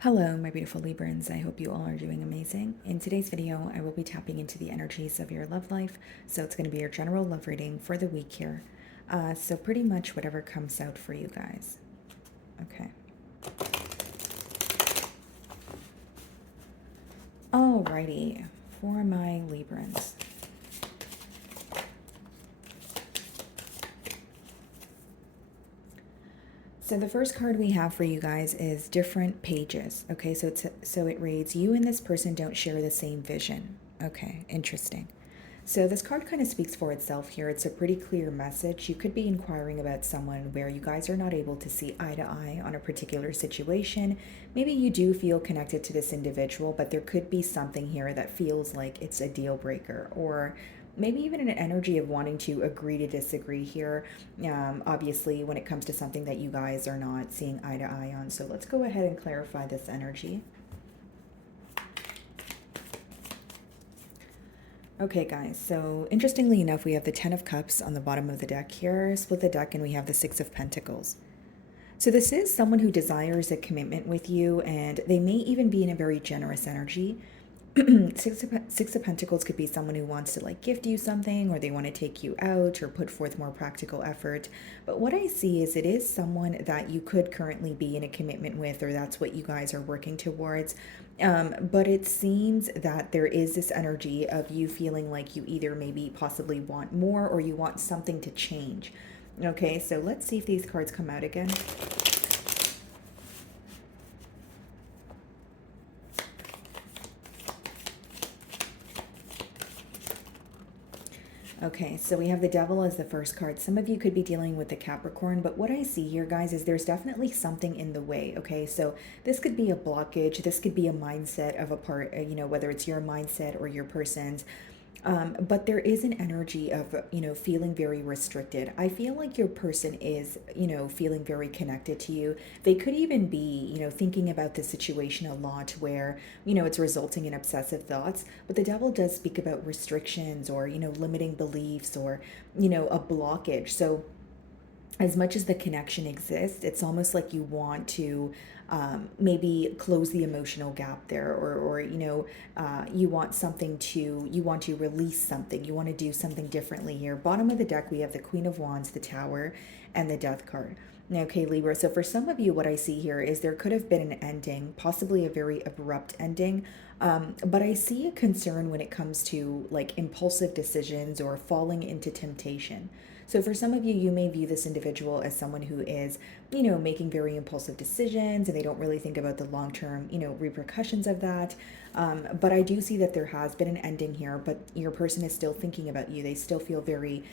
Hello, my beautiful Librans. I hope you all are doing amazing. In today's video, I will be tapping into the energies of your love life. So it's going to be your general love reading for the week here. So pretty much whatever comes out for you guys. Okay. Alrighty, for my Librans. So the first card we have for you guys is different pages. Okay, so it reads, you and this person don't share the same vision. Okay, interesting. So this card kind of speaks for itself here. It's a pretty clear message. You could be inquiring about someone where you guys are not able to see eye to eye on a particular situation. Maybe you do feel connected to this individual, but there could be something here that feels like it's a deal breaker, or maybe even an energy of wanting to agree to disagree here. Obviously, when it comes to something that you guys are not seeing eye to eye on. So let's go ahead and clarify this energy. Okay, guys, so interestingly enough, we have the Ten of Cups on the bottom of the deck here. Split the deck and we have the Six of Pentacles. So this is someone who desires a commitment with you, and they may even be in a very generous energy. Six of Pentacles could be someone who wants to like gift you something, or they want to take you out or put forth more practical effort. But what I see is it is someone that you could currently be in a commitment with, or that's what you guys are working towards. But it seems that there is this energy of you feeling like you either maybe possibly want more or you want something to change. Okay, so let's see if these cards come out again. Okay, so we have the Devil as the first card. Some of you could be dealing with the Capricorn, but what I see here, guys, is there's definitely something in the way, okay? So this could be a blockage. This could be a mindset of a part, whether it's your mindset or your person's. But there is an energy of, feeling very restricted. I feel like your person is, feeling very connected to you. They could even be, thinking about the situation a lot where, it's resulting in obsessive thoughts. But the devil does speak about restrictions or, limiting beliefs or, a blockage. So as much as the connection exists, it's almost like you want to maybe close the emotional gap there, or you want to release something, you want to do something differently here. Bottom of the deck, we have the Queen of Wands, the Tower, and the Death card. Now, okay, Libra, so for some of you, what I see here is there could have been an ending, possibly a very abrupt ending, but I see a concern when it comes to like impulsive decisions or falling into temptation. So for some of you, you may view this individual as someone who is, making very impulsive decisions, and they don't really think about the long-term, repercussions of that. But I do see that there has been an ending here, but your person is still thinking about you. They still feel very,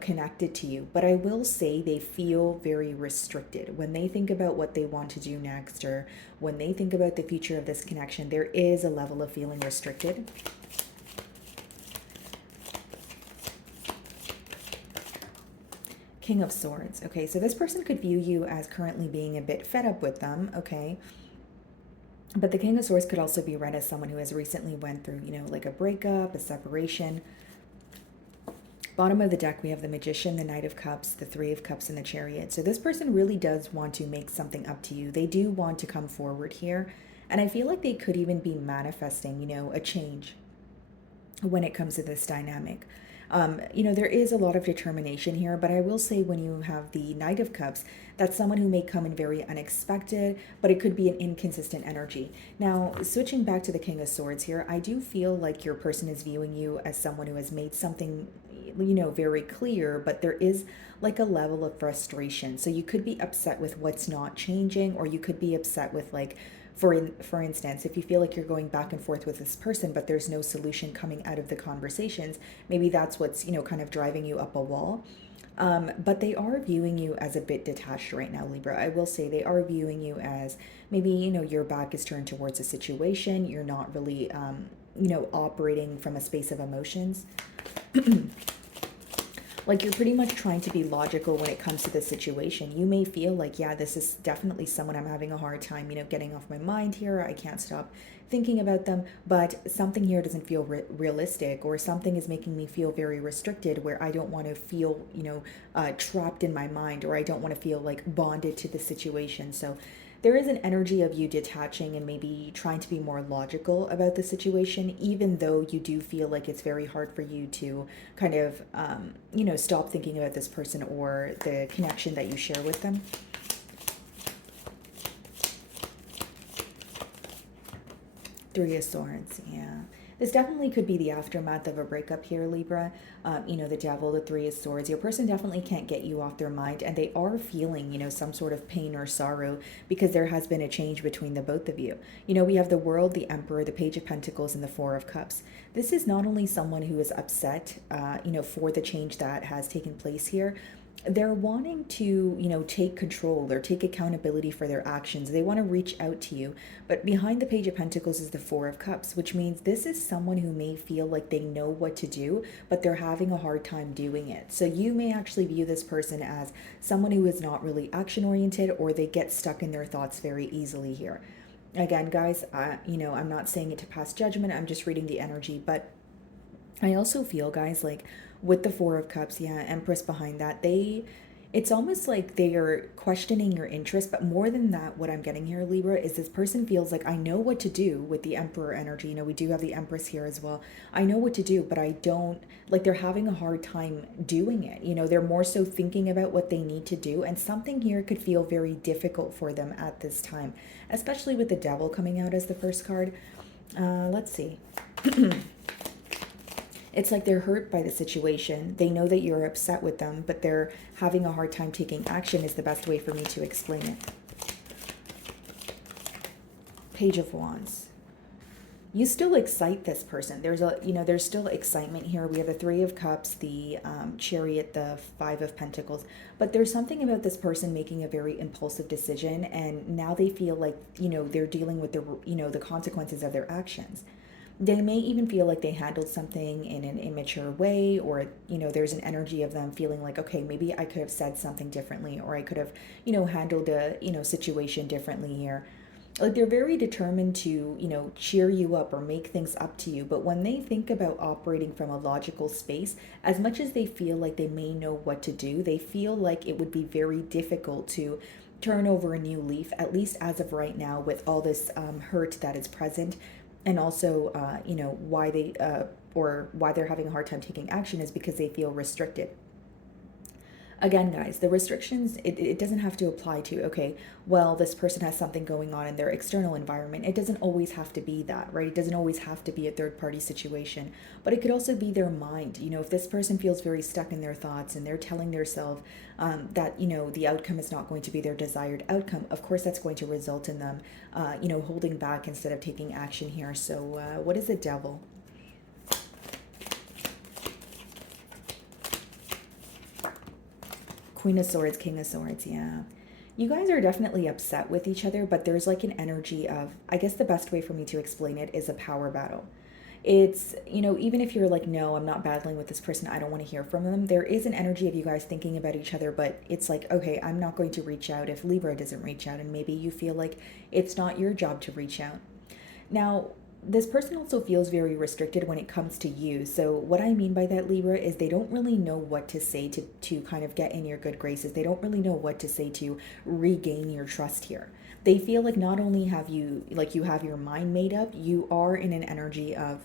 connected to you. But I will say they feel very restricted. When they think about what they want to do next, or when they think about the future of this connection, there is a level of feeling restricted. King of Swords. Okay, so this person could view you as currently being a bit fed up with them, okay? But the King of Swords could also be read as someone who has recently went through, like a breakup, a separation. Bottom of the deck, we have the Magician, the Knight of Cups, the Three of Cups, and the Chariot. So this person really does want to make something up to you. They do want to come forward here. And I feel like they could even be manifesting, a change when it comes to this dynamic. There is a lot of determination here, but I will say when you have the Knight of Cups, that's someone who may come in very unexpected, but it could be an inconsistent energy. Now, switching back to the King of Swords here, I do feel like your person is viewing you as someone who has made something, very clear, but there is like a level of frustration. So you could be upset with what's not changing, or you could be upset with like, for instance, if you feel like you're going back and forth with this person, but there's no solution coming out of the conversations, maybe that's what's, kind of driving you up a wall. But they are viewing you as a bit detached right now, Libra. I will say they are viewing you as maybe, your back is turned towards a situation. You're not really, operating from a space of emotions. Like you're pretty much trying to be logical when it comes to the situation. You may feel like, yeah, this is definitely someone I'm having a hard time, getting off my mind here. I can't stop thinking about them, but something here doesn't feel realistic, or something is making me feel very restricted where I don't want to feel, trapped in my mind, or I don't want to feel like bonded to the situation. So there is an energy of you detaching and maybe trying to be more logical about the situation, even though you do feel like it's very hard for you to kind of, stop thinking about this person or the connection that you share with them. Three of Swords, yeah. This definitely could be the aftermath of a breakup here, Libra. The Devil, the Three of Swords. Your person definitely can't get you off their mind, and they are feeling, some sort of pain or sorrow because there has been a change between the both of you. We have the World, the Emperor, the Page of Pentacles, and the Four of Cups. This is not only someone who is upset, for the change that has taken place here. They're wanting to, take control or take accountability for their actions. They want to reach out to you. But behind the Page of Pentacles is the Four of Cups, which means this is someone who may feel like they know what to do, but they're having a hard time doing it. So you may actually view this person as someone who is not really action-oriented, or they get stuck in their thoughts very easily here. Again, guys, I'm not saying it to pass judgment. I'm just reading the energy. But I also feel, guys, like with the Four of Cups, yeah, Empress behind that, it's almost like they are questioning your interest. But more than that, what I'm getting here, Libra, is this person feels like, I know what to do with the Emperor energy. We do have the Empress here as well. I know what to do, but I don't, like, they're having a hard time doing it. They're more so thinking about what they need to do. And something here could feel very difficult for them at this time, especially with the Devil coming out as the first card. Let's see. It's like they're hurt by the situation. They know that you're upset with them, but they're having a hard time taking action is the best way for me to explain it. Page of Wands. You still excite this person. There's still excitement here. We have the Three of Cups, the Chariot, the Five of Pentacles. But there's something about this person making a very impulsive decision, and now they feel like, they're dealing with the consequences of their actions. They may even feel like they handled something in an immature way, or, there's an energy of them feeling like, okay, maybe I could have said something differently, or I could have, handled a, situation differently here. Like they're very determined to, cheer you up or make things up to you. But when they think about operating from a logical space, as much as they feel like they may know what to do, they feel like it would be very difficult to turn over a new leaf, at least as of right now, with all this hurt that is present. And also, why they're having a hard time taking action is because they feel restricted. Again, guys, the restrictions, it doesn't have to apply to, okay, well, this person has something going on in their external environment. It doesn't always have to be that, right? It doesn't always have to be a third-party situation, but it could also be their mind. If this person feels very stuck in their thoughts and they're telling themselves that, the outcome is not going to be their desired outcome, of course, that's going to result in them, holding back instead of taking action here. So what is the Devil? Queen of Swords, King of Swords, yeah. You guys are definitely upset with each other, but there's like an energy of, I guess the best way for me to explain it is a power battle. It's, even if you're like, no, I'm not battling with this person, I don't want to hear from them, there is an energy of you guys thinking about each other, but it's like, okay, I'm not going to reach out if Libra doesn't reach out, and maybe you feel like it's not your job to reach out. Now, this person also feels very restricted when it comes to you. So what I mean by that, Libra, is they don't really know what to say to kind of get in your good graces. They don't really know what to say to regain your trust here. They feel like not only have you, like you have your mind made up, you are in an energy of,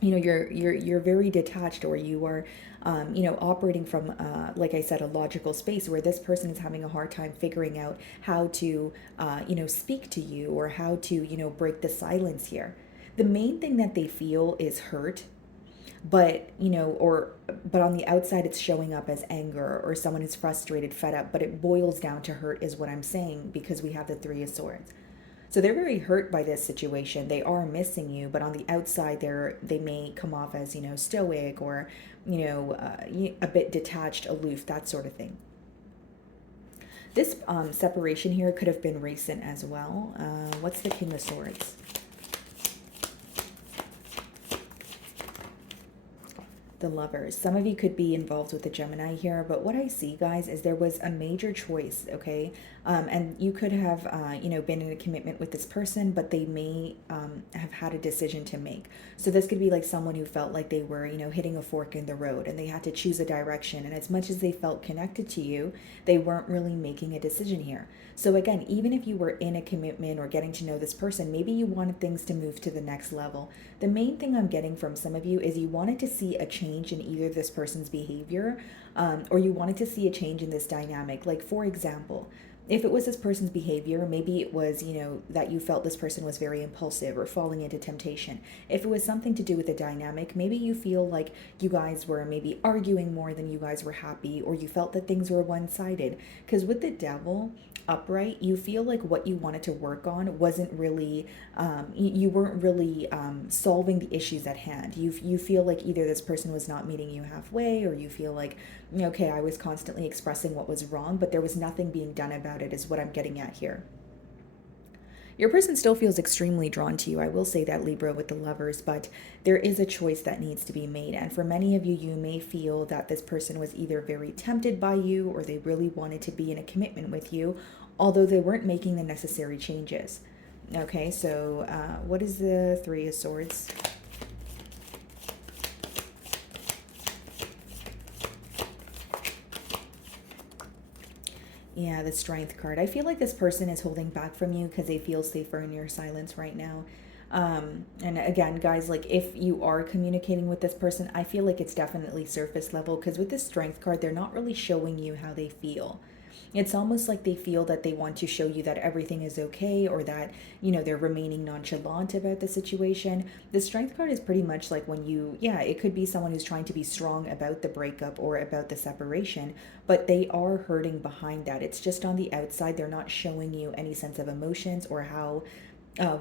you're very detached, or you are, operating from, like I said, a logical space where this person is having a hard time figuring out how to, speak to you, or how to, break the silence here. The main thing that they feel is hurt, but, but on the outside it's showing up as anger, or someone who's frustrated, fed up, but it boils down to hurt is what I'm saying, because we have the Three of Swords. So they're very hurt by this situation. They are missing you, but on the outside, they may come off as, stoic, or, a bit detached, aloof, that sort of thing. This separation here could have been recent as well. What's the King of Swords? The Lovers. Some of you could be involved with the Gemini here, but what I see, guys, is there was a major choice, okay? And you could have, been in a commitment with this person, but they may have had a decision to make. So this could be like someone who felt like they were, hitting a fork in the road and they had to choose a direction. And as much as they felt connected to you, they weren't really making a decision here. So again, even if you were in a commitment or getting to know this person, maybe you wanted things to move to the next level. The main thing I'm getting from some of you is you wanted to see a change in either this person's behavior, or you wanted to see a change in this dynamic. Like, for example, if it was this person's behavior, maybe it was, that you felt this person was very impulsive or falling into temptation. If it was something to do with the dynamic, maybe you feel like you guys were maybe arguing more than you guys were happy, or you felt that things were one-sided. Because with the devil upright, you feel like what you wanted to work on wasn't really, you weren't really solving the issues at hand. You feel like either this person was not meeting you halfway, or you feel like, okay, I was constantly expressing what was wrong, but there was nothing being done about it, is what I'm getting at here. Your person still feels extremely drawn to you. I will say that, Libra, with the Lovers, but there is a choice that needs to be made. And for many of you, you may feel that this person was either very tempted by you or they really wanted to be in a commitment with you, although they weren't making the necessary changes. Okay, so what is the Three of Swords? Yeah, the Strength card. I feel like this person is holding back from you because they feel safer in your silence right now. And again, guys, like if you are communicating with this person, I feel like it's definitely surface level, because with this Strength card, they're not really showing you how they feel. It's almost like they feel that they want to show you that everything is okay, or that, they're remaining nonchalant about the situation. The Strength card is pretty much like when it could be someone who's trying to be strong about the breakup or about the separation, but they are hurting behind that. It's just on the outside. They're not showing you any sense of emotions or how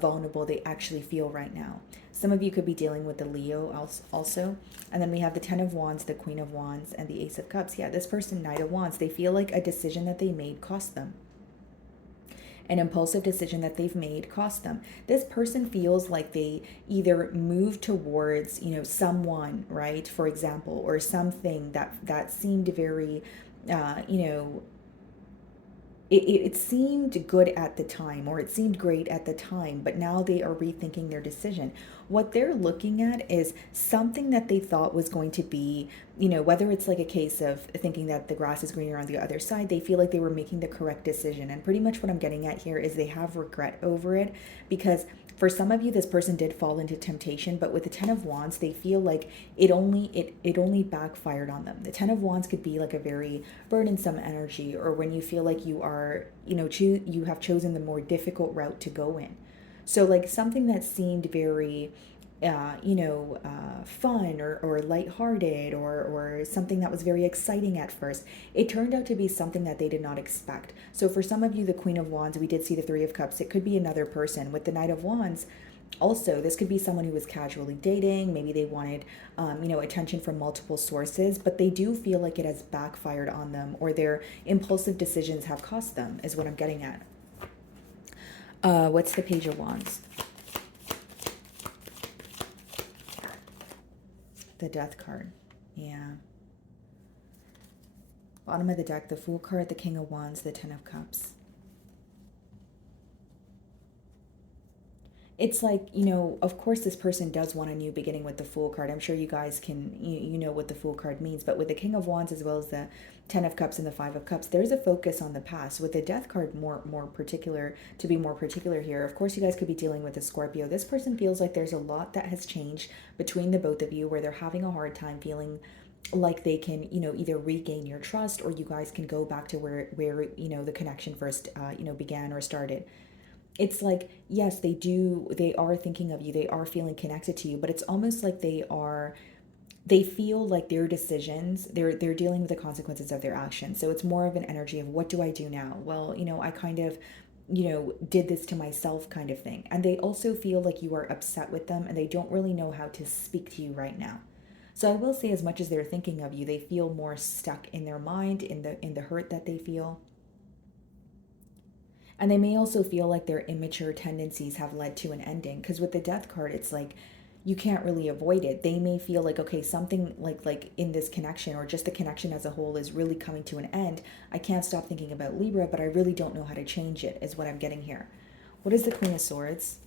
vulnerable they actually feel right now. Some of you could be dealing with the Leo also. And then we have the Ten of Wands, the Queen of Wands, and the Ace of Cups. Yeah, this person, Knight of Wands, they feel like a decision that they made cost them. An impulsive decision that they've made cost them. This person feels like they either move towards, someone, right, for example, or something that seemed very, it seemed good at the time, or it seemed great at the time, but now they are rethinking their decision. What they're looking at is something that they thought was going to be, whether it's like a case of thinking that the grass is greener on the other side, they feel like they were making the correct decision. And pretty much what I'm getting at here is they have regret over it, because for some of you, this person did fall into temptation, but with the Ten of Wands, they feel like it only backfired on them. The Ten of Wands could be like a very burdensome energy, or when you feel like you are, you have chosen the more difficult route to go in. So like something that seemed very, fun or lighthearted, or something that was very exciting at first, it turned out to be something that they did not expect. So for some of you, the Queen of Wands, we did see the Three of Cups. It could be another person. With the Knight of Wands, also, this could be someone who was casually dating. Maybe they wanted, attention from multiple sources, but they do feel like it has backfired on them, or their impulsive decisions have cost them, is what I'm getting at. What's the Page of Wands? The Death card. Yeah. Bottom of the deck, the Fool card, the King of Wands, the Ten of Cups. It's like, of course this person does want a new beginning with the Fool card. I'm sure you guys can, you know what the Fool card means. But with the King of Wands, as well as the Ten of Cups and the Five of Cups, there's a focus on the past. With the Death card, more particular, to be more particular here, of course you guys could be dealing with a Scorpio. This person feels like there's a lot that has changed between the both of you, where they're having a hard time feeling like they can, either regain your trust, or you guys can go back to where the connection first, began or started. It's like, yes, they are thinking of you, they are feeling connected to you, but it's almost like they feel like their decisions, they're dealing with the consequences of their actions. So it's more of an energy of, what do I do now? Well, I kind of, did this to myself, kind of thing. And they also feel like you are upset with them, and they don't really know how to speak to you right now. So I will say, as much as they're thinking of you, they feel more stuck in their mind, in the hurt that they feel. And they may also feel like their immature tendencies have led to an ending. Because with the Death card, it's like, you can't really avoid it. They may feel like, okay, something like in this connection, or just the connection as a whole, is really coming to an end. I can't stop thinking about Libra, but I really don't know how to change it, is what I'm getting here. What is the Queen of Swords?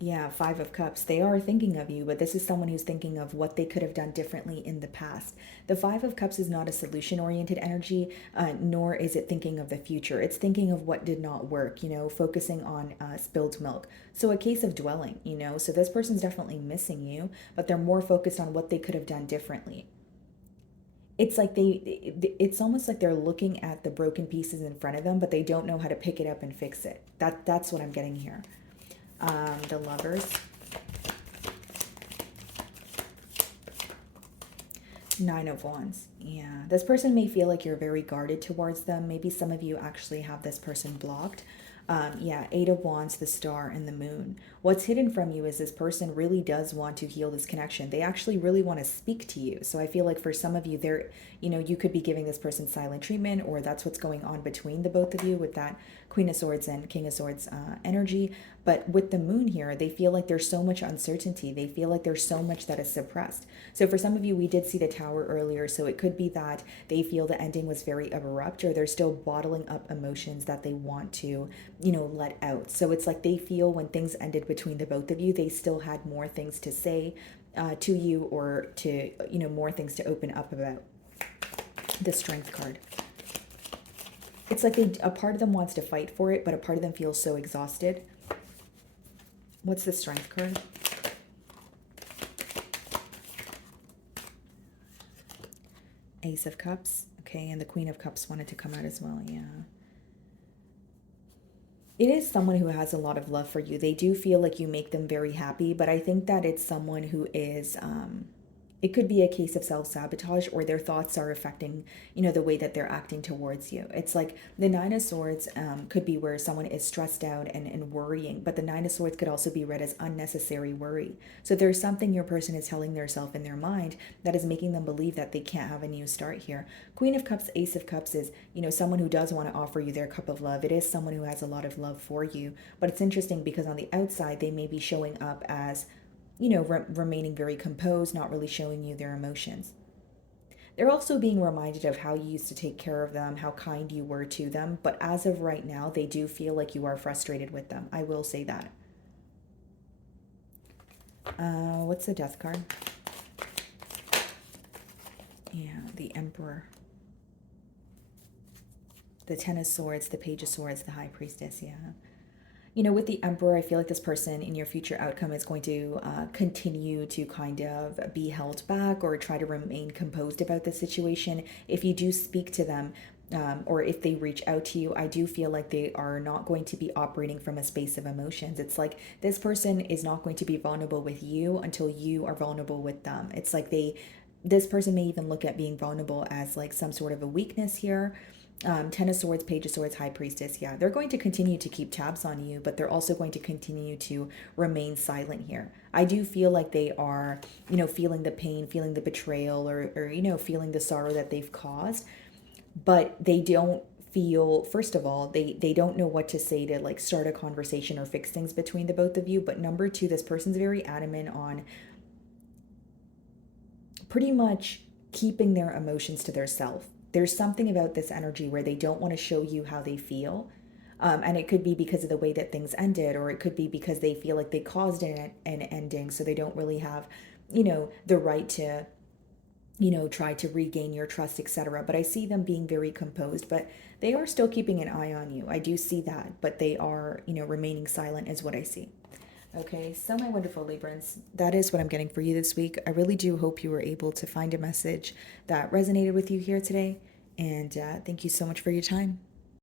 Yeah, Five of Cups. They are thinking of you, but this is someone who's thinking of what they could have done differently in the past. The Five of Cups is not a solution-oriented energy, nor is it thinking of the future. It's thinking of what did not work, focusing on spilled milk. So a case of dwelling, So this person's definitely missing you, but they're more focused on what they could have done differently. It's like it's almost like they're looking at the broken pieces in front of them, but they don't know how to pick it up and fix it. That's what I'm getting here. The Lovers. Nine of Wands. Yeah, this person may feel like you're very guarded towards them. Maybe some of you actually have this person blocked. Yeah, Eight of Wands, the Star, and the Moon. What's hidden from you is this person really does want to heal this connection. They actually really want to speak to you. So I feel like for some of you, you could be giving this person silent treatment, or that's what's going on between the both of you with that Queen of Swords and King of Swords energy. But with the Moon here, they feel like there's so much uncertainty. They feel like there's so much that is suppressed. So for some of you, we did see the Tower earlier. So it could be that they feel the ending was very abrupt, or they're still bottling up emotions that they want to, let out. So it's like they feel when things ended between the both of you, they still had more things to say to you, or to, more things to open up about. The Strength card. It's like a part of them wants to fight for it, but a part of them feels so exhausted. What's the Strength card? Ace of Cups. Okay, and the Queen of Cups wanted to come out as well. Yeah. It is someone who has a lot of love for you. They do feel like you make them very happy, but I think that it's someone who is it could be a case of self-sabotage, or their thoughts are affecting, the way that they're acting towards you. It's like the Nine of Swords could be where someone is stressed out and worrying, but the Nine of Swords could also be read as unnecessary worry. So there's something your person is telling themselves in their mind that is making them believe that they can't have a new start here. Queen of Cups, Ace of Cups is, someone who does want to offer you their cup of love. It is someone who has a lot of love for you, but it's interesting because on the outside, they may be showing up as remaining very composed, not really showing you their emotions. They're also being reminded of how you used to take care of them, how kind you were to them, but as of right now, they do feel like you are frustrated with them. I will say that. What's the Death card? Yeah, the Emperor. The Ten of Swords, the Page of Swords, the High Priestess, yeah. With the Emperor, I feel like this person in your future outcome is going to continue to kind of be held back, or try to remain composed about the situation. If you do speak to them, or if they reach out to you, I do feel like they are not going to be operating from a space of emotions. It's like this person is not going to be vulnerable with you until you are vulnerable with them. It's like this person may even look at being vulnerable as like some sort of a weakness here. Ten of Swords, Page of Swords, High Priestess. Yeah, they're going to continue to keep tabs on you, but they're also going to continue to remain silent here. I do feel like they are, feeling the pain, feeling the betrayal, or feeling the sorrow that they've caused, but they don't feel, first of all, they don't know what to say to like start a conversation or fix things between the both of you. But number two, this person's very adamant on pretty much keeping their emotions to their self. There's something about this energy where they don't want to show you how they feel. And it could be because of the way that things ended, or it could be because they feel like they caused an ending, so they don't really have, the right to, try to regain your trust, etc. But I see them being very composed, but they are still keeping an eye on you. I do see that, but they are, remaining silent is what I see. Okay, so my wonderful Librans, that is what I'm getting for you this week. I really do hope you were able to find a message that resonated with you here today. And thank you so much for your time.